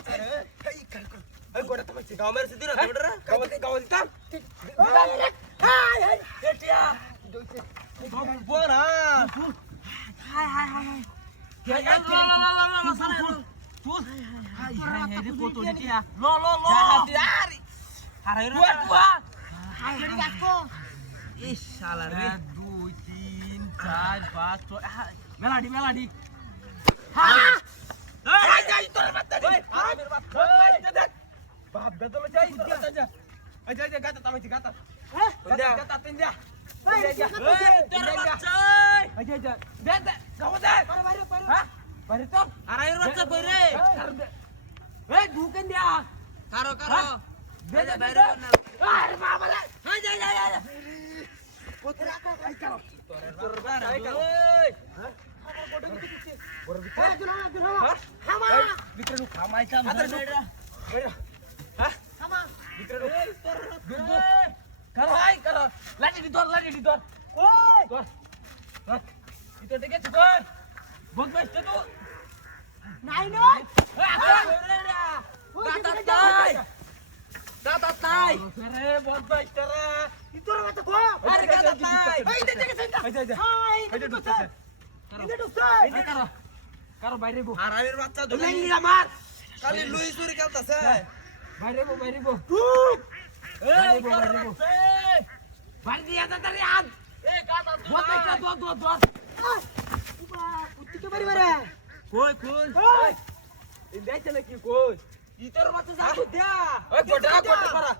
বাচ্চা রে এই গোটা তো কইছি গাও মেরে দিরা তোমরা গাও দিতাম হাই হেটিয়া বড়া হাই হাই হাই কে চুল হাই হাই রে কত হেটিয়া লো লো লো আরে আরে রে হাই হেডি গাকো ইস শালা রে 2 3 4 5 6 মেলাডি হ্যাঁ এই যাই তোর মাথা রে আমির বাচ্চা দেখ বাপ বেদলে যাই তোর মাথা যা এই যাই গাতা তামাইছি গাতা হ্যাঁ গাতা তিন যা এই যা তোর বাচ্চা এই যাই যা দেখ দেখ গাও দেখ বাইরে হ্যাঁ বাইরে তো আরে এর বাচ্চা কই রে এই ঢুকেন দিয়া কারো দে দে বাইরে না আরে বাবা রে এই যাই যাই কোতে রাখো এই কারো তোর বাবা এই কারো হ্যাঁ কারো বাইরে বো আর আমির বাচ্চা ধুলেঙ্গি আমার খালি লুই চুরি খেলতাছে বাইরে বো এই বাইরে বো বাইরে দিয়া তাড়াতাড়ি আন এ কাটা দো উবা কুত্তিকে বাড়ি বারে কই এই দেখছ নাকি কই ইতর বাচ্চা যা দিয়া ওই গোটা পারা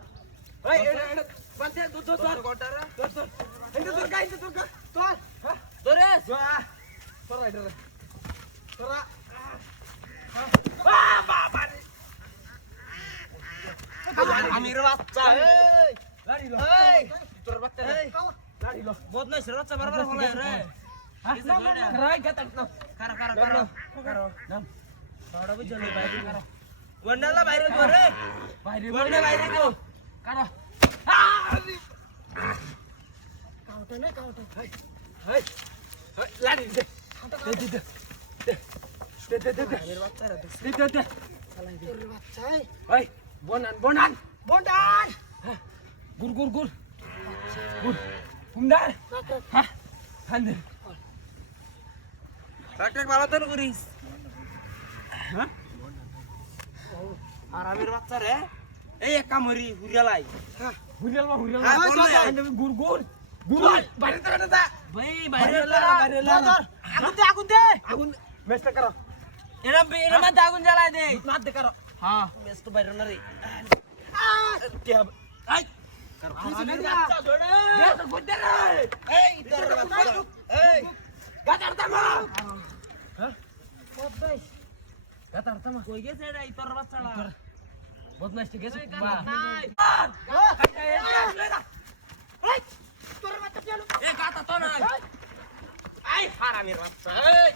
ওই বাচ্চা দো গোটারা দো এন্ড তোর গাইতে তোর তোর ধরে তোরা এটা তোরা বাবা রে আমির বাচ্চা এই লাড়ি লো এই তোর বাচ্চা এই লাড়ি লো বদমাইশ বাচ্চা বারবার বলে রে রাই গাতা না কারো নাম বড় বুঝলে বাইরে কারো ওন্ডালা বাইরে গো রে বাইরে গো কারো কাউটা হেই লাড়ি দে আমির বাচ্চা রে দে চালাই দে তোর বাচ্চা এই বনান গুর কুমদার হ্যাঁ খান্দে টাক ভালো তো করিস হ্যাঁ আর আমির বাচ্চা রে এই এক কামরি হুরিয়ালাই হ্যাঁ হুরিয়াল গুর বাইরে তো কাটা ভাই বাইরে আগুন দে মেস্টা করো এরা মধ্যে আগুন জ্বালায় দে মার দে করো হ্যাঁ মেস তো বাইরে না রে কি হবে আই করো আমির বাচ্চা ধরে দে তো গুদে রে এই তোর বাচ্চা এই গাতার তামা হ্যাঁ বদমাইশ গাতার তামা কই গেছে রে তোর বাচ্চাটা বদমাইশ ঠিক আছে বা এই তোর বাচ্চা চলো এই গাতা তো নাই আই হারামির বাচ্চা এই